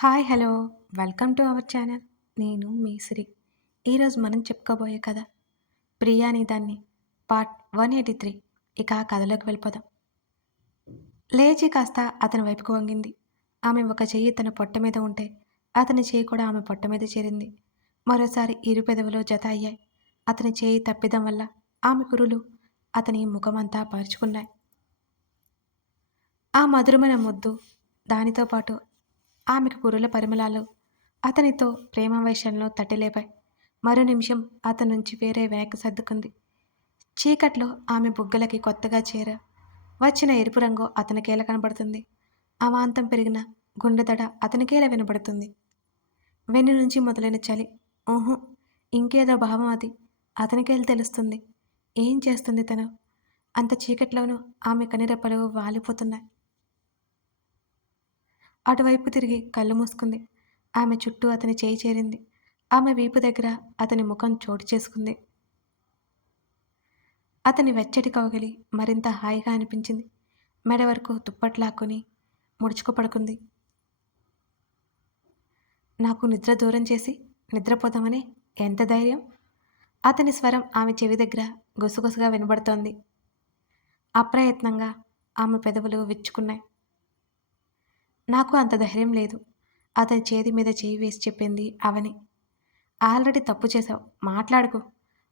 Hi hello welcome to our channel. నేను మీ సిరి. ఈరోజు మనం చెప్పుకోబోయే కథ ప్రియా దాన్ని పార్ట్ 183. ఇక ఆ కథలోకి వెళ్ళిపోదాం. లేచి కాస్త అతని వైపుకు వంగింది. ఆమె ఒక చెయ్యి తన పొట్ట మీద ఉంటే అతని చెయ్యి కూడా ఆమె పొట్ట మీద చేరింది. మరోసారి ఇరు పెదవులు జత అయ్యాయి. అతని చేయి తప్పిదం వల్ల ఆమె కురులు అతని ముఖమంతా పరుచుకున్నాయి. ఆ మధురమైన ముద్దు, దానితో పాటు ఆమెకు కురుల పరిమళాలు అతనితో ప్రేమావేశాలను తట్టిలేపాయి. మరో నిమిషం అతని నుంచి వేరే వెనక్కి సర్దుకుంది. చీకట్లో ఆమె బుగ్గలకి కొత్తగా వచ్చిన ఎరుపు రంగు అతనికేలా కనబడుతుంది. అమాంతం పెరిగిన గుండెదడ అతనికేలా వినబడుతుంది. వెన్ను నుంచి మొదలైన చలి, ఊహు, ఇంకేదో భావం అది అతనికేలా తెలుస్తుంది. ఏం చేస్తుంది తను? అంత చీకట్లోనూ ఆమె కనిరెప్పలు వాలిపోతున్నాయి. అటువైపు తిరిగి కళ్ళు మూసుకుంది. ఆమె చుట్టూ అతని చేయి చేరింది. ఆమె వీపు దగ్గర అతని ముఖం చోటు చేసుకుంది. అతని వెచ్చటి కౌగిలి మరింత హాయిగా అనిపించింది. మెడ వరకు దుప్పట్లాక్కుని ముడుచుకు పడుకుంది. నాకు నిద్ర దూరం చేసి నిద్రపోదామని ఎంత ధైర్యం? అతని స్వరం ఆమె చెవి దగ్గర గుసగుసగా వినబడుతోంది. అప్రయత్నంగా ఆమె పెదవులు విచ్చుకున్నాయి. నాకు అంత ధైర్యం లేదు, అతని చేతి మీద చేయి వేసి చెప్పింది అవని. ఆల్రెడీ తప్పు చేశావు, మాట్లాడుకు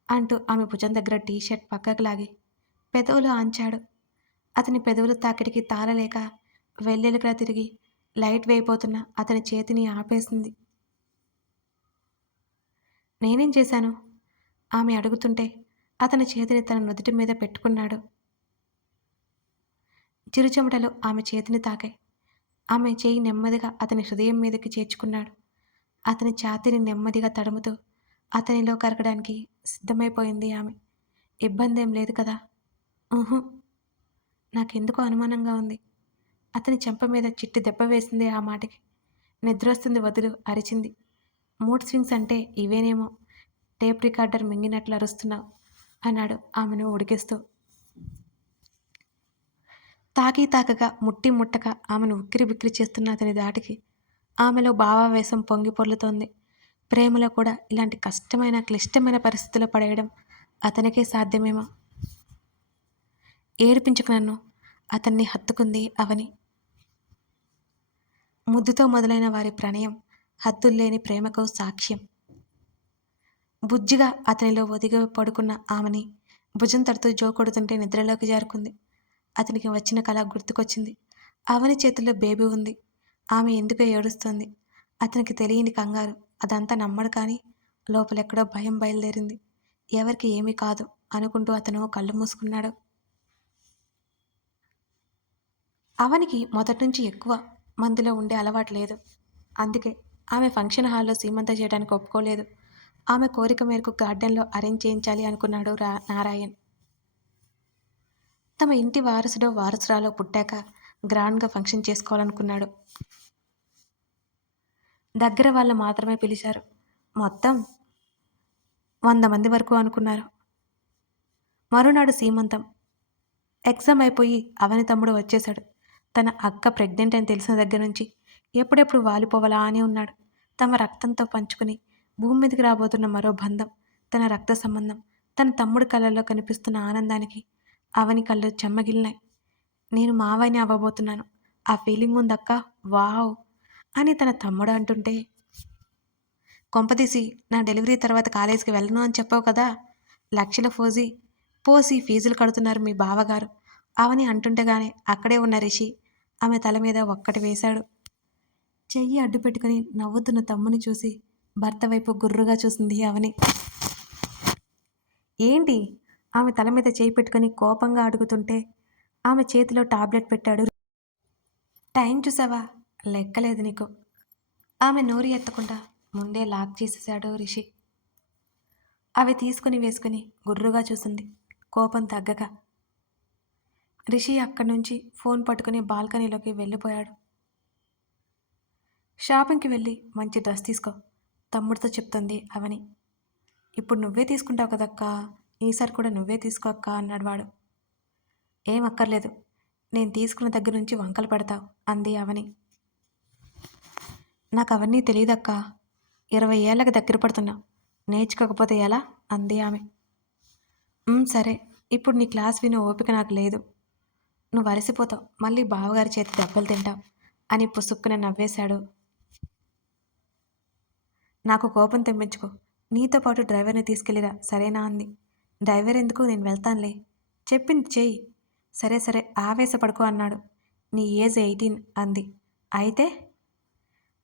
అంటూ ఆమె భుజం దగ్గర టీషర్ట్ పక్కకు లాగి పెదవులు ఆంచాడు. అతని పెదవులు తాకిడికి తాళలేక వెల్లెలుగా తిరిగి లైట్ వేయిపోతున్న అతని చేతిని ఆపేసింది. నేనేం చేశాను? ఆమె అడుగుతుంటే అతని చేతిని తన నుదుటి మీద పెట్టుకున్నాడు. చిరుచెమటలు ఆమె చేతిని తాకాయి. ఆమె చేయి నెమ్మదిగా అతని హృదయం మీదకి చేర్చుకున్నాడు. అతని ఛాతీని నెమ్మదిగా తడుముతూ అతనిలో కరగడానికి సిద్ధమైపోయింది ఆమె. ఇబ్బంది ఏం లేదు కదా? ఊహు. నాకెందుకో అనుమానంగా ఉంది. అతని చెంప మీద చిట్టి దెబ్బ వేసింది ఆ మాటకి. నిద్రొస్తుంది వదులు అరిచింది. మూడ్ స్వింగ్స్ అంటే ఇవేనేమో, టేప్ రికార్డర్ మింగినట్లు అరుస్తున్నావు అన్నాడు ఆమెను ఉడికిస్తూ. తాకగా ముట్టి ముట్టక ఆమెను ఉక్కిరి బిక్కిరి చేస్తున్న అతని దాటికి ఆమెలో భావావేశం పొంగి పొర్లుతోంది. ప్రేమలో కూడా ఇలాంటి క్లిష్టమైన పరిస్థితుల్లో పడేయడం అతనికే సాధ్యమేమో. ఏడిపించకు నన్ను, అతన్ని హత్తుకుంది అవని. ముద్దుతో మొదలైన వారి ప్రణయం హద్దుల్లేని ప్రేమకు సాక్ష్యం. బుజ్జిగా అతనిలో ఒదిగి పడుకున్న ఆమెని భుజం తడుతూ జో కొడుతుంటే నిద్రలోకి జారుకుంది. అతనికి వచ్చిన కళ గుర్తుకొచ్చింది. అవని చేతుల్లో బేబీ ఉంది. ఆమె ఎందుకో ఏడుస్తోంది. అతనికి తెలియని కంగారు. అదంతా నమ్మడు కానీ లోపలెక్కడో భయం బయలుదేరింది. ఎవరికి ఏమీ కాదు అనుకుంటూ అతను కళ్ళు మూసుకున్నాడు. అవనికి మొదటి నుంచి ఎక్కువ మందిలో ఉండే అలవాటు లేదు. అందుకే ఆమె ఫంక్షన్ హాల్లో సీమంతం చేయడానికి ఒప్పుకోలేదు. ఆమె కోరిక మేరకు గార్డెన్లో అరేంజ్ చేయించాలి అనుకున్నాడు నారాయణ్. తమ ఇంటి వారసుడో వారసురాలో పుట్టాక గ్రాండ్గా ఫంక్షన్ చేసుకోవాలనుకున్నాడు. దగ్గర వాళ్ళు మాత్రమే పిలిచారు. మొత్తం 100 మంది వరకు అనుకున్నారు. మరునాడు సీమంతం. ఎగ్జామ్ అయిపోయి అవని తమ్ముడు వచ్చేశాడు. తన అక్క ప్రెగ్నెంట్ అని తెలిసిన దగ్గర నుంచి ఎప్పుడెప్పుడు వాలిపోవాలా అని ఉన్నాడు. తమ రక్తంతో పంచుకుని భూమి మీదకి రాబోతున్న మరో బంధం, తన రక్త సంబంధం. తన తమ్ముడి కళ్ళల్లో కనిపిస్తున్న ఆనందానికి అవని కళ్ళు చెమ్మగిలినాయి. నేను మావయ్యని అవ్వబోతున్నాను, ఆ ఫీలింగ్ ఉందక్క, వావ్ అని తన తమ్ముడు అంటుంటే, కొంపదీసి నా డెలివరీ తర్వాత కాలేజీకి వెళ్ళను అని చెప్పావు కదా, లక్షల పోసి ఫీజులు కడుతున్నారు మీ బావగారు అవని అంటుండగానే అక్కడే ఉన్న రిషి ఆమె తల మీద ఒక్కటి వేశాడు. చెయ్యి అడ్డు పెట్టుకుని నవ్వుతున్న తమ్ముని చూసి భర్త వైపు గుర్రుగా చూసింది అవని. ఏంటి? ఆమె తల మీద చేయి పెట్టుకుని కోపంగా అడుగుతుంటే ఆమె చేతిలో టాబ్లెట్ పెట్టాడు. టైం చూసావా? లెక్కలేదు నీకు. ఆమె నోరు ఎత్తకుండా ముందే లాక్ చేసేశాడు రిషి. అవి తీసుకుని వేసుకుని గుర్రుగా చూసింది కోపం తగ్గక. రిషి అక్కడి నుంచి ఫోన్ పట్టుకుని బాల్కనీలోకి వెళ్ళిపోయాడు. షాపింగ్కి వెళ్ళి మంచి డ్రెస్ తీసుకో, తమ్ముడితో చెప్తుంది అవని. ఇప్పుడు నువ్వే తీసుకుంటావు కదక్కా, ఈసారి కూడా నువ్వే తీసుకో అక్క అన్నాడు వాడు. ఏం అక్కర్లేదు, నేను తీసుకున్న దగ్గర నుంచి వంకలు పెడతావు అంది అవని. నాకవన్నీ తెలీదక్కా. 20 ఏళ్ళకి దగ్గర పడుతున్నా. నేర్చుకోకపోతే ఎలా? అంది ఆమె. సరే. ఇప్పుడు నీ క్లాస్ వినే ఓపిక నాకు లేదు. నువ్వు అలసిపోతావు. మళ్ళీ బావగారి చేతి దెబ్బలు తింటావు అని పుసుక్కున నవ్వేశాడు. నాకు కోపం తెప్పించుకో. నీతో పాటు డ్రైవర్ని తీసుకెళ్ళిరా సరేనా అంది. డ్రైవర్ ఎందుకు, నేను వెళ్తానులే. చెప్పింది చెయ్యి. సరే సరే ఆవేశపడుకో అన్నాడు. నీ ఏజ్ 18 అంది. అయితే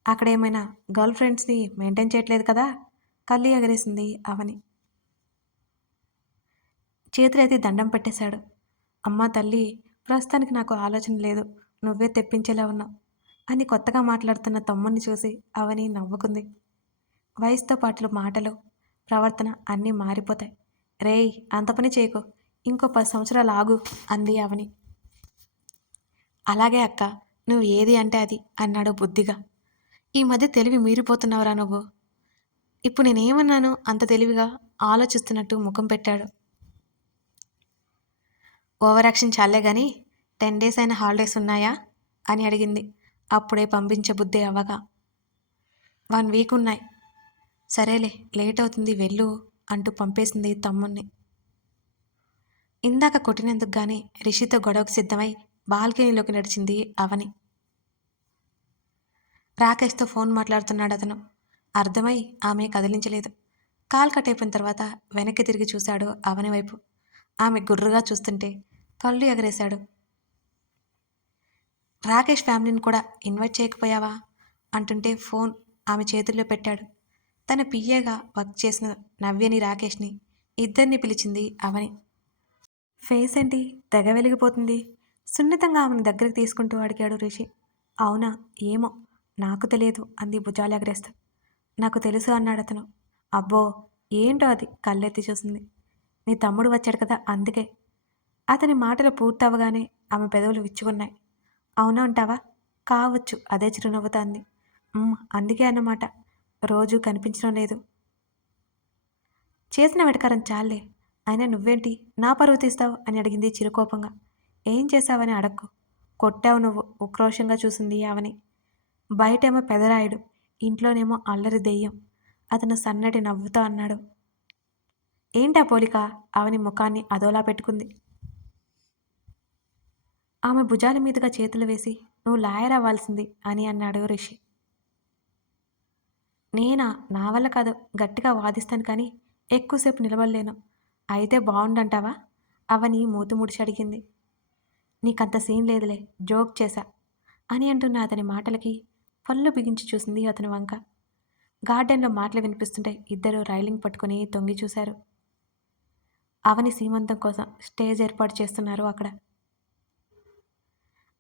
అక్కడేమైనా గర్ల్ ఫ్రెండ్స్ని మెయింటైన్ చేయట్లేదు కదా? కళ్ళు ఎగరేసింది అవని. చేతులెత్తి దండం పెట్టేశాడు. అమ్మా తల్లి, ప్రస్తుతానికి నాకు ఆలోచన లేదు. నువ్వే తెప్పించేలా ఉన్నావు అని కొత్తగా మాట్లాడుతున్న తమ్ముణ్ణి చూసి అవని నవ్వుకుంది. వయసుతో పాటు మాటలు, ప్రవర్తన అన్నీ మారిపోతాయి. రేయ్, అంత పని చేయకు. ఇంకో 10 సంవత్సరాలు ఆగు అంది అవని. అలాగే అక్క, నువ్వు ఏది అంటే అది అన్నాడు బుద్ధిగా. ఈ మధ్య తెలివి మీరిపోతున్నావురా నువ్వు. ఇప్పుడు నేనేమన్నాను అంత తెలివిగా ఆలోచిస్తున్నట్టు ముఖం పెట్టాడు. ఓవర్ యాక్షన్ చాలే గాని 10 డేస్ అయిన హాలిడేస్ ఉన్నాయా అని అడిగింది. అప్పుడే పంపించబుద్ధి అవ్వగా. 1 వీక్ ఉన్నాయి. సరేలే, లేట్ అవుతుంది వెళ్ళు అంటూ పంపేసింది తమ్ముణ్ణి. ఇందాక కొట్టినందుకు గాని రిషితో గొడవకు సిద్ధమై బాల్కనీలోకి నడిచింది అవని. రాకేష్తో ఫోన్ మాట్లాడుతున్నాడు అతను. అర్థమై ఆమె కదిలించలేదు. కాల్ కట్ అయిపోయిన తర్వాత వెనక్కి తిరిగి చూశాడు అవని వైపు. ఆమె గుర్రుగా చూస్తుంటే కళ్ళు ఎగరేశాడు. రాకేష్ ఫ్యామిలీని కూడా ఇన్వైట్ చేయకపోయావా అంటుంటే ఫోన్ ఆమె చేతుల్లో పెట్టాడు. తన పిఏగా వర్క్ చేసిన నవ్యని, రాకేష్ని ఇద్దరిని పిలిచింది అవని. ఫేస్ ఏంటి తెగ వెలిగిపోతుంది? సున్నితంగా ఆమెను దగ్గరికి తీసుకుంటూ అడిగాడు రిషి. అవునా, ఏమో నాకు తెలియదు అంది భుజాలు ఎగరేస్తూ. నాకు తెలుసు అన్నాడు అతను. అబ్బో, ఏంటో అది కళ్ళెత్తి చూసింది. నీ తమ్ముడు వచ్చాడు కదా అందుకే. అతని మాటలు పూర్తవగానే ఆమె పెదవులు విచ్చుకున్నాయి. అవునా అంటావా? కావచ్చు అదే చిరునవ్వుతా అంది. అందుకే అన్నమాట. రోజూ కనిపించడం లేదు. చేసిన వెటకారం చాలే. అయినా నువ్వేంటి నా పరువు తీస్తావు అని అడిగింది చిరుకోపంగా. ఏం చేశావని అడక్కు. కొట్టావు నువ్వు ఉక్రోషంగా చూసింది అవని. బయటేమో పెదరాయుడు, ఇంట్లోనేమో అల్లరి దెయ్యం. అతను సన్నటి నవ్వుతో అన్నాడు. ఏంటా పోలిక? అవని ముఖాన్ని అదోలా పెట్టుకుంది. ఆమె భుజాల మీదుగా చేతులు వేసి నువ్వు లాయర్ అవ్వాల్సింది అని అన్నాడు రిషి. నేనా? నా వల్ల కాదు. గట్టిగా వాదిస్తాను కానీ ఎక్కువసేపు నిలబడలేను. అయితే బావుండంటావా? అవని మూతి ముడిచి అడిగింది. నీకంత సీన్ లేదులే, జోక్ చేశా అని అంటున్న అతని మాటలకి పళ్ళు బిగించి చూసింది అతని వంక. గార్డెన్లో మాటలు వినిపిస్తుంటే ఇద్దరు రైలింగ్ పట్టుకుని తొంగి చూశారు. అవని సీమంతం కోసం స్టేజ్ ఏర్పాటు చేస్తున్నారు అక్కడ.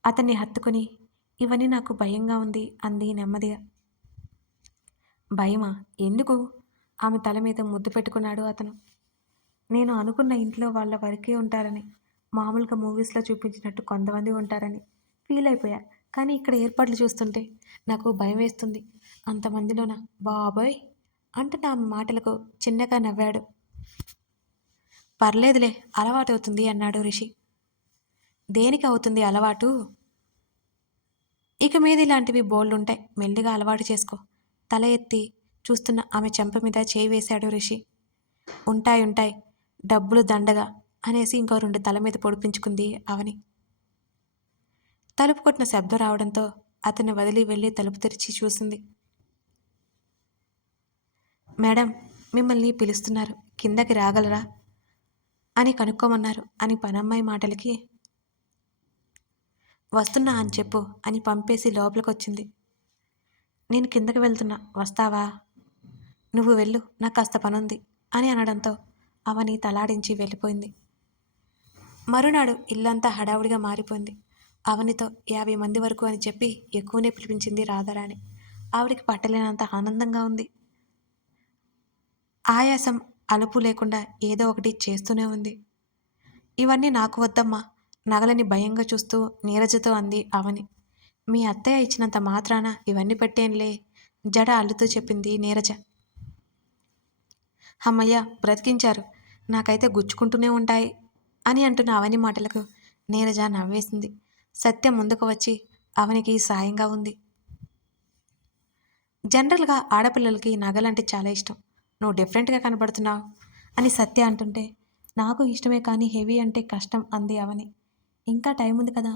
అతన్ని హత్తుకుని ఇవన్నీ నాకు భయంగా ఉంది అంది నెమ్మదిగా. భయమా? ఎందుకు? ఆమె తల మీద ముద్దు పెట్టుకున్నాడు అతను. నేను అనుకున్న ఇంట్లో వాళ్ళ వరకే ఉంటారని, మామూలుగా మూవీస్లో చూపించినట్టు కొంతమంది ఉంటారని ఫీల్ అయిపోయా. కానీ ఇక్కడ ఏర్పాట్లు చూస్తుంటే నాకు భయం వేస్తుంది. అంతమందిలోన బాబోయ్ అంటున్న ఆమె మాటలకు చిన్నగా నవ్వాడు. పర్లేదులే, అలవాటు అవుతుంది అన్నాడు రిషి. దేనికి అవుతుంది అలవాటు? ఇక మీద ఇలాంటివి బోల్డుంటాయి, మెల్లిగా అలవాటు చేసుకో. తల ఎత్తి చూస్తున్న ఆమె చెంప మీద చేయి వేశాడు రిషి. ఉంటాయి ఉంటాయి, డబ్బులు దండగా అనేసి ఇంకో 2 తల మీద పొడిపించుకుంది అవని. తలుపు కొట్టిన శబ్దం రావడంతో అతన్ని వదిలి వెళ్ళి తలుపు తెరిచి చూసింది. మేడం, మిమ్మల్ని పిలుస్తున్నారు, కిందకి రాగలరా అని కనుక్కోమన్నారు అని పనమ్మాయి మాటలకి వస్తున్నా అని చెప్పు అని పంపేసి లోపలికొచ్చింది. నేను కిందకి వెళ్తున్నా, వస్తావా? నువ్వు వెళ్ళు, నాకు కాస్త పనుంది అని అనడంతో అవని తలాడించి వెళ్ళిపోయింది. మరునాడు ఇల్లంతా హడావుడిగా మారిపోయింది. అవనితో 50 మంది వరకు అని చెప్పి ఎక్కువనే పిలిపించింది రాధారాణి. ఆవిడికి పట్టలేనంత ఆనందంగా ఉంది. ఆయాసం, అలుపు లేకుండా ఏదో ఒకటి చేస్తూనే ఉంది. ఇవన్నీ నాకు వద్దమ్మా, నగలని భయంగా చూస్తూ నీరజతో అంది అవని. మీ అత్తయ్య ఇచ్చినంత మాత్రాన ఇవన్నీ పెట్టేంలే జడ అల్లుతూ చెప్పింది నీరజ. అమ్మయ్య, బ్రతికించారు, నాకైతే గుచ్చుకుంటూనే ఉంటాయి అని అంటున్న అవని మాటలకు నీరజ నవ్వేసింది. సత్యం ముందుకు వచ్చి అవనికి సాయంగా ఉంది. జనరల్గా ఆడపిల్లలకి నగలంటే చాలా ఇష్టం. నువ్వు డిఫరెంట్గా కనబడుతున్నావు అని సత్య అంటుంటే, నాకు ఇష్టమే కానీ హెవీ అంటే కష్టం అంది అవని. ఇంకా టైం ఉంది కదా,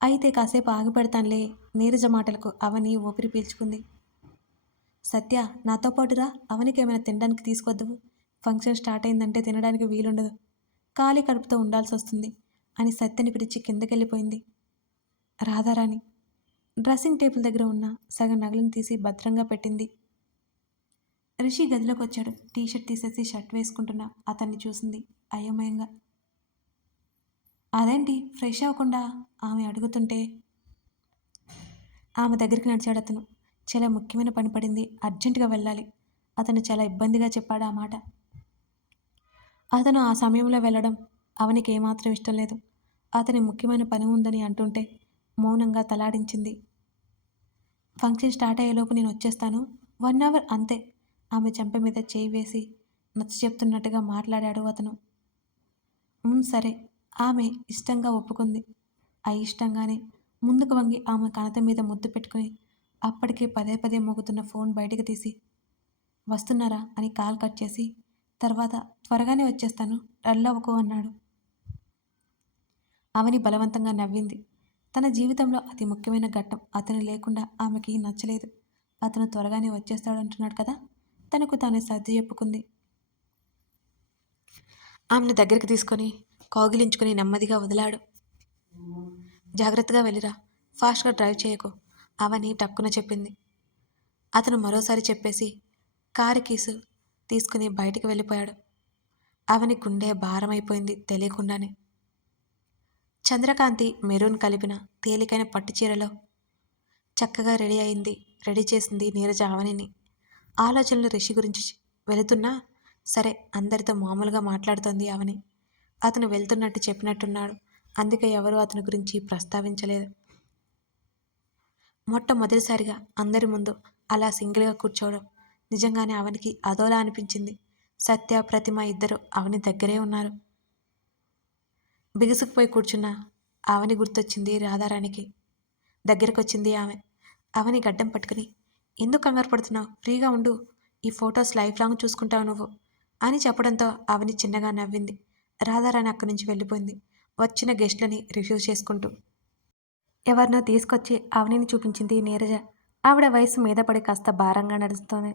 అయితే కాసేపు ఆగి పెడతానులే. నీరజ మాటలకు అవని ఊపిరి పీల్చుకుంది. సత్య, నాతో పాటు రా, అవనికి ఏమైనా తినడానికి తీసుకొద్దువు. ఫంక్షన్ స్టార్ట్ అయిందంటే తినడానికి వీలుండదు. ఖాళీ కడుపుతో ఉండాల్సి వస్తుంది అని సత్యని పిలిచి కిందకెళ్ళిపోయింది రాధారాణి. డ్రెస్సింగ్ టేబుల్ దగ్గర ఉన్న సగం నగలను తీసి భద్రంగా పెట్టింది. రిషి గదిలోకి వచ్చాడు. టీషర్ట్ తీసేసి షర్ట్ వేసుకుంటున్న అతన్ని చూసింది అయోమయంగా. అదేంటి ఫ్రెష్ అవ్వకుండా ఆమె అడుగుతుంటే ఆమె దగ్గరికి నడిచాడు అతను. చాలా ముఖ్యమైన పని పడింది, అర్జెంటుగా వెళ్ళాలి. అతను చాలా ఇబ్బందిగా చెప్పాడు ఆ మాట. అతను ఆ సమయంలో వెళ్ళడం అవనికి ఏమాత్రం ఇష్టం లేదు. అతని ముఖ్యమైన పని ఉందని అంటుంటే మౌనంగా తలాడించింది. ఫంక్షన్ స్టార్ట్ అయ్యేలోపు నేను వచ్చేస్తాను, 1 అవర్ అంతే. ఆమె చెంప మీద చేయి వేసి నచ్చ చెప్తున్నట్టుగా మాట్లాడాడు అతను. సరే, ఆమె ఇష్టంగా ఒప్పుకుంది. అయిష్టంగానే ముందుకు వంగి ఆమె కణత మీద ముద్దు పెట్టుకుని అప్పటికే పదే పదే మోగుతున్న ఫోన్ బయటకు తీసి, వస్తున్నారా అని కాల్ కట్ చేసి, తర్వాత త్వరగానే వచ్చేస్తాను, డల్ అవ్వకు అన్నాడు. అవని బలవంతంగా నవ్వింది. తన జీవితంలో అతి ముఖ్యమైన ఘట్టం అతను లేకుండా ఆమెకి నచ్చలేదు. అతను త్వరగానే వచ్చేస్తాడంటున్నాడు కదా, తనకు తానే సర్ది చెప్పుకుంది. ఆమెను దగ్గరికి తీసుకొని కౌగిలించుకొని నెమ్మదిగా వదిలాడు. జాగ్రత్తగా వెళ్ళిరా, ఫాస్ట్గా డ్రైవ్ చేయకు అవని టక్కున చెప్పింది. అతను మరోసారి చెప్పేసి కారు కీసు తీసుకుని బయటికి వెళ్ళిపోయాడు. అవని గుండె భారమైపోయింది తెలియకుండానే. చంద్రకాంతి మెరూన్ కలిపిన తేలికైన పట్టుచీరలో చక్కగా రెడీ చేసింది నీరజ అవనిని. ఆలోచనలు రిషి గురించి వెళుతున్నా సరే అందరితో మామూలుగా మాట్లాడుతోంది అవని. అతను వెళ్తున్నట్టు చెప్పినట్టున్నాడు, అందుకే ఎవరూ అతని గురించి ప్రస్తావించలేదు. మొట్టమొదటిసారిగా అందరి ముందు అలా సింగిల్గా కూర్చోవడం నిజంగానే అవనికి అదోలా అనిపించింది. సత్య, ప్రతిమ ఇద్దరు అవని దగ్గరే ఉన్నారు. బిగుసుకుపోయి కూర్చున్న అవని గుర్తొచ్చింది రాధారాణికి. దగ్గరకొచ్చింది ఆమె. అవని గడ్డం పట్టుకుని, ఎందుకు కంగారు పడుతున్నావు, ఫ్రీగా ఉండు, ఈ ఫొటోస్ లైఫ్ లాంగ్ చూసుకుంటావు నువ్వు అని చెప్పడంతో అవని చిన్నగా నవ్వింది. రాధారాణి అక్కడి నుంచి వెళ్ళిపోయింది, వచ్చిన గెస్ట్లని రిఫ్యూజ్ చేసుకుంటూ. ఎవరినో తీసుకొచ్చి అవనిని చూపించింది నీరజ. ఆవిడ వయసు మీద పడి కాస్త భారంగా నడుస్తోంది.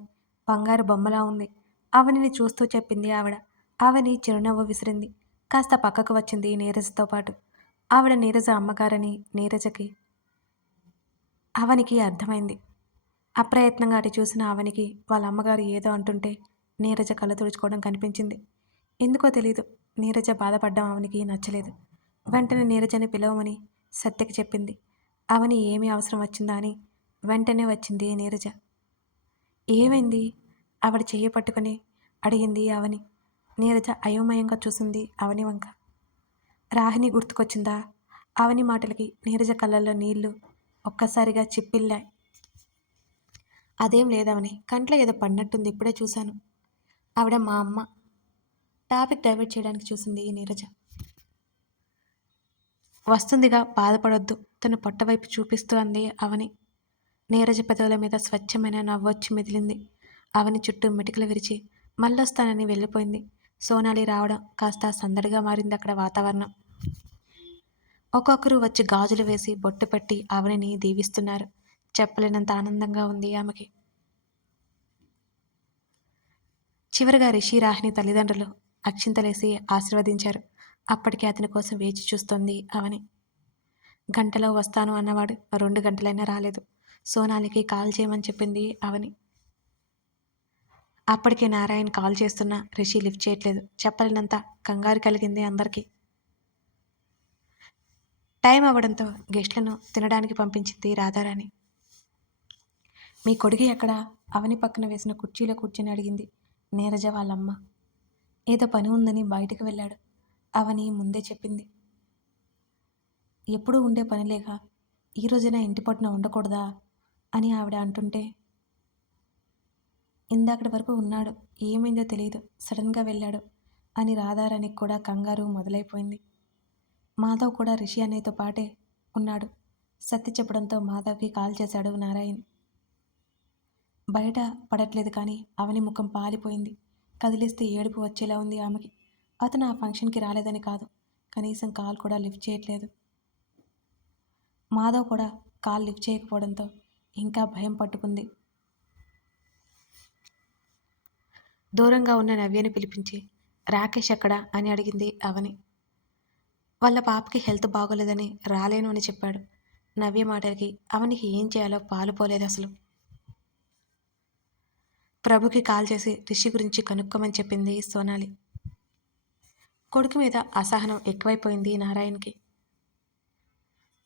బంగారు బొమ్మలా ఉంది. అవనిని చూస్తూ చెప్పింది ఆవిడ. అవని చిరునవ్వు విసిరింది. కాస్త పక్కకు వచ్చింది నీరజతో పాటు. ఆవిడ నీరజ అమ్మగారని నీరజకి అవనికి అర్థమైంది. అప్రయత్నంగా అటు చూసిన అవనికి వాళ్ళ అమ్మగారు ఏదో అంటుంటే నీరజ కళ్ళు తుడుచుకోవడం కనిపించింది. ఎందుకో తెలీదు, నీరజ బాధపడ్డం అవనికి నచ్చలేదు. వెంటనే నీరజని పిలవమని సత్యకి చెప్పింది. అవని ఏమీ అవసరం వచ్చిందా అని వెంటనే వచ్చింది నీరజ. ఏమైంది ఆవిడ చెయ్యి పట్టుకుని అడిగింది అవని. నీరజ అయోమయంగా చూసింది అవని వంక. రాహిణి గుర్తుకొచ్చిందా? అవని మాటలకి నీరజ కళ్ళల్లో నీళ్లు ఒక్కసారిగా చిప్పిల్లాయి. అదేం లేదవని, కంట్లో ఏదో పడినట్టుంది, ఇప్పుడే చూశాను. ఆవిడ మా అమ్మ. టాపిక్ డైవర్ట్ చేయడానికి చూసింది నీరజ. వస్తుందిగా, బాధపడొద్దు తన పొట్టవైపు చూపిస్తూ అంది అవని. నీరజ పెదవుల మీద స్వచ్ఛమైన నవ్వొచ్చి మెదిలింది. అవని చుట్టూ మిటికలు విరిచి మళ్ళొస్తానని వెళ్ళిపోయింది. సోనాలి రావడం కాస్త సందడిగా మారింది అక్కడ వాతావరణం. ఒక్కొక్కరు వచ్చి గాజులు వేసి బొట్టు పెట్టి అవనిని దీవిస్తున్నారు. చెప్పలేనంత ఆనందంగా ఉంది ఆమెకి. చివరిగా రిషి, రాహిణి తల్లిదండ్రులు అక్షింతలేసి ఆశీర్వదించారు. అప్పటికే అతని కోసం వేచి చూస్తోంది అవని. గంటలో వస్తాను అన్నవాడు 2 గంటలైనా రాలేదు. సోనాలికి కాల్ చేయమని చెప్పింది అవని. అప్పటికే నారాయణ్ కాల్ చేస్తున్నా రిషి లిఫ్ట్ చేయట్లేదు. చెప్పలేనంత కంగారు కలిగింది అందరికీ. టైం అవ్వడంతో గెస్ట్లను తినడానికి పంపించింది రాధారాణి. మీ కొడుకు ఎక్కడ? అవని పక్కన వేసిన కుర్చీలో కూర్చొని అడిగింది నీరజ వాళ్ళమ్మ. ఏదో పని ఉందని బయటకు వెళ్ళాడు, అవని ముందే చెప్పింది. ఎప్పుడూ ఉండే పనిలేగా, ఈ రోజైనా ఇంటి పట్టున ఉండకూడదా అని ఆవిడ అంటుంటే, ఇందాకటి వరకు ఉన్నాడు, ఏమైందో తెలియదు, సడన్గా వెళ్ళాడు అని రాధారాణికి కూడా కంగారు మొదలైపోయింది. మాధవ్ కూడా రిషి అన్నయ్యతో పాటే ఉన్నాడు. సత్య చెప్పడంతో మాధవ్కి కాల్ చేశాడు నారాయణ్. బయట పడట్లేదు కానీ అవని ముఖం పాలిపోయింది. కదిలిస్తే ఏడుపు వచ్చేలా ఉంది ఆమెకి. అతను ఆ ఫంక్షన్‌కి రాలేదని కాదు. కనీసం కాల్ కూడా లిఫ్ట్ చేయట్లేదు. మాధవ్ కూడా కాల్ లిఫ్ట్ చేయకపోవడంతో ఇంకా భయం పట్టుకుంది. దూరంగా ఉన్న నవ్యని పిలిపించి రాకేష్ ఎక్కడా అని అడిగింది అవని. వాళ్ళ పాపకి హెల్త్ బాగోలేదని రాలేను అని చెప్పాడు. నవ్య మాటలకి అవనికి ఏం చేయాలో పాలుపోలేదు అసలు. ప్రభుకి కాల్ చేసి రిషి గురించి కనుక్కోమని చెప్పింది సోనాలి. కొడుకు మీద అసహనం ఎక్కువైపోయింది నారాయణకి.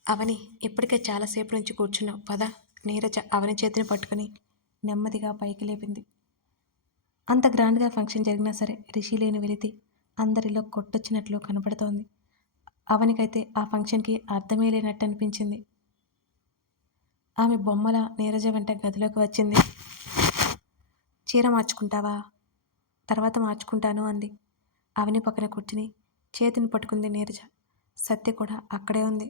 అవని ఇప్పటికే చాలాసేపు నుంచి కూర్చున్నావు పద. నీరజ అవని చేతిని పట్టుకుని నెమ్మదిగా పైకి లేపింది. అంత గ్రాండ్గా ఫంక్షన్ జరిగినా సరే రిషి లేని వెలితి అందరిలో కొట్టొచ్చినట్లు కనపడుతోంది. అవనికైతే ఆ ఫంక్షన్కి అర్థమే లేనట్టు అనిపించింది. ఆమె బొమ్మల నీరజ వెంట గదిలోకి వచ్చింది. చీర మార్చుకుంటావా? తర్వాత మార్చుకుంటాను అంది. అవని పక్కన కూర్చుని చేతిని పట్టుకుంది నీరజ. సత్య కూడా అక్కడే ఉంది.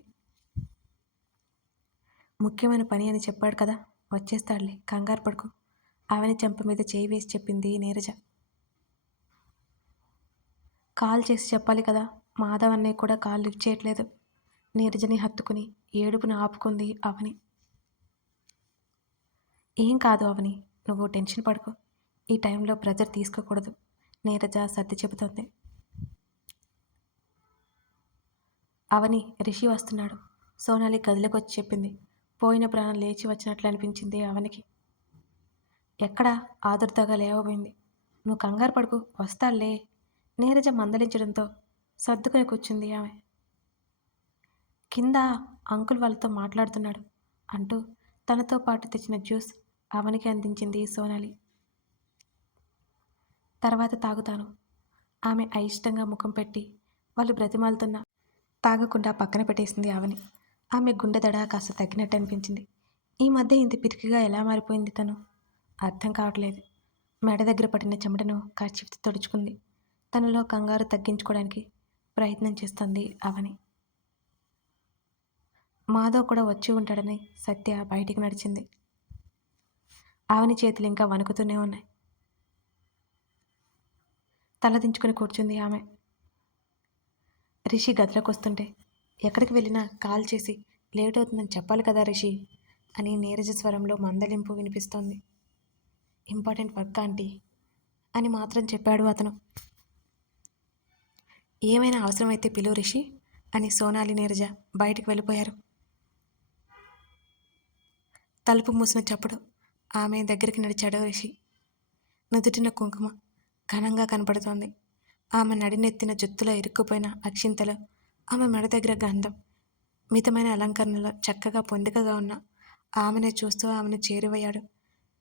ముఖ్యమైన పని అని చెప్పాడు కదా, వచ్చేస్తాడులే, కంగారు పడుకు. అవని చెంప మీద చేయి వేసి చెప్పింది నీరజ. కాల్ చేసి చెప్పాలి కదా, మాధవ్ అన్నయ్య కూడా కాల్ లిఫ్ట్ చేయట్లేదు. నీరజని హత్తుకుని ఏడుపును ఆపుకుంది అవని. ఏం కాదు అవని, నువ్వు టెన్షన్ పడుకో. ఈ టైంలో ప్రెజర్ తీసుకోకూడదు, నీరజ సర్ది చెబుతోంది. అవని రిషి వస్తున్నాడు, సోనాలి గదిలోకి వచ్చి చెప్పింది. పోయిన ప్రాణం లేచి వచ్చినట్లు అనిపించింది అవనికి. ఎక్కడా ఆదుర్దాగా లేవబోయింది. నువ్వు కంగారు పడుకు, వస్తాలే. నీరజ మందలించడంతో సర్దుకుని కూర్చుంది ఆమె. కింద అంకుల్ వాళ్ళతో మాట్లాడుతున్నాడు అంటూ తనతో పాటు తెచ్చిన జ్యూస్ అవనికి అందించింది సోనాలి. తర్వాత తాగుతాను. ఆమె అయిష్టంగా ముఖం పెట్టి వాళ్ళు బ్రతిమాలుతున్నా తాగకుండా పక్కన పెట్టేసింది అవని. ఆమె గుండె దడ కాస్త తగ్గినట్టు అనిపించింది. ఈ మధ్య ఇంత పిరికిగా ఎలా మారిపోయింది తను? అర్థం కావట్లేదు. మెడ దగ్గర పట్టిన చెమటను కర్చీఫ్తో తుడుచుకుంది. తనలో కంగారు తగ్గించుకోవడానికి ప్రయత్నం చేస్తుంది అవని. మాధవ్ కూడా వచ్చి ఉంటాడని సత్య బయటికి నడిచింది. అవని చేతులు ఇంకా వణుకుతూనే ఉన్నాయి. తలదించుకుని కూర్చుంది ఆమె. రిషి గదిలోకి వస్తుంటే ఎక్కడికి వెళ్ళినా కాల్ చేసి లేట్ అవుతుందని చెప్పాలి కదా రిషి అని నీరజ స్వరంలో మందలింపు వినిపిస్తోంది. ఇంపార్టెంట్ వర్క్ ఆంటీ అని మాత్రం చెప్పాడు అతను. ఏమైనా అవసరమైతే పిలువు రిషి అని సోనాలి నీరజ బయటికి వెళ్ళిపోయారు. తలుపు మూసిన చప్పుడు ఆమె దగ్గరికి నడిచాడు రిషి. నుదుటిన కుంకుమ ఘనంగా కనపడుతోంది. ఆమె నడినెత్తిన జుత్తులో ఇరుక్కుపోయిన అక్షింతలు, ఆమె మెడ దగ్గర గంధం, మితమైన అలంకరణలో చక్కగా పొందికగా ఉన్న ఆమెనే చూస్తూ ఆమెను చేరువయ్యాడు.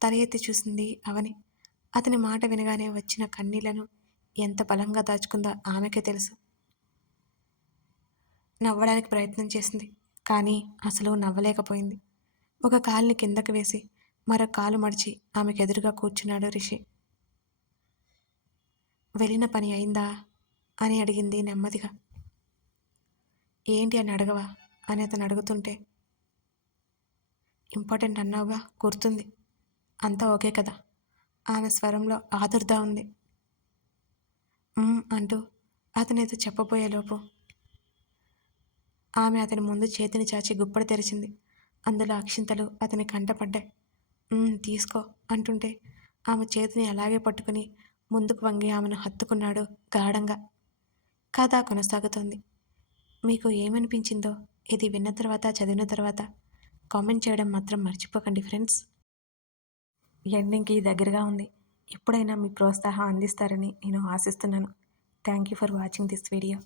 తల ఎత్తి చూసింది అవని. అతని మాట వినగానే వచ్చిన కన్నీళ్లను ఎంత బలంగా దాచుకుందో ఆమెకే తెలుసు. నవ్వడానికి ప్రయత్నం చేసింది, కానీ అసలు నవ్వలేకపోయింది. ఒక కాలుని కిందకు వేసి మరో కాలు మడిచి ఆమెకు ఎదురుగా కూర్చున్నాడు రిషి. వెళ్ళిన పని అయిందా అని అడిగింది నెమ్మదిగా. ఏంటి అని అడగవా అని అతను అడుగుతుంటే, ఇంపార్టెంట్ అన్నావుగా, గుర్తుంది, అంతా ఓకే కదా? ఆమె స్వరంలో ఆదుర్దా ఉంది. అంటూ అతనేదో చెప్పబోయేలోపు ఆమె అతని ముందు చేతిని చాచి గుప్పడి తెరిచింది. అందులో అక్షింతలు అతని కంటపడ్డాయి. తీసుకో అంటుంటే ఆమె చేతిని అలాగే పట్టుకుని ముందుకు వంగి ఆమెను హత్తుకున్నాడు గాఢంగా. కథ కొనసాగుతోంది. మీకు ఏమనిపించిందో ఇది విన్న తర్వాత చదివిన తర్వాత కామెంట్ చేయడం మాత్రం మర్చిపోకండి ఫ్రెండ్స్. ఎండింగ్కి దగ్గరగా ఉంది. ఎప్పుడైనా మీ ప్రోత్సాహం అందిస్తారని నేను ఆశిస్తున్నాను. Thank you for watching this video.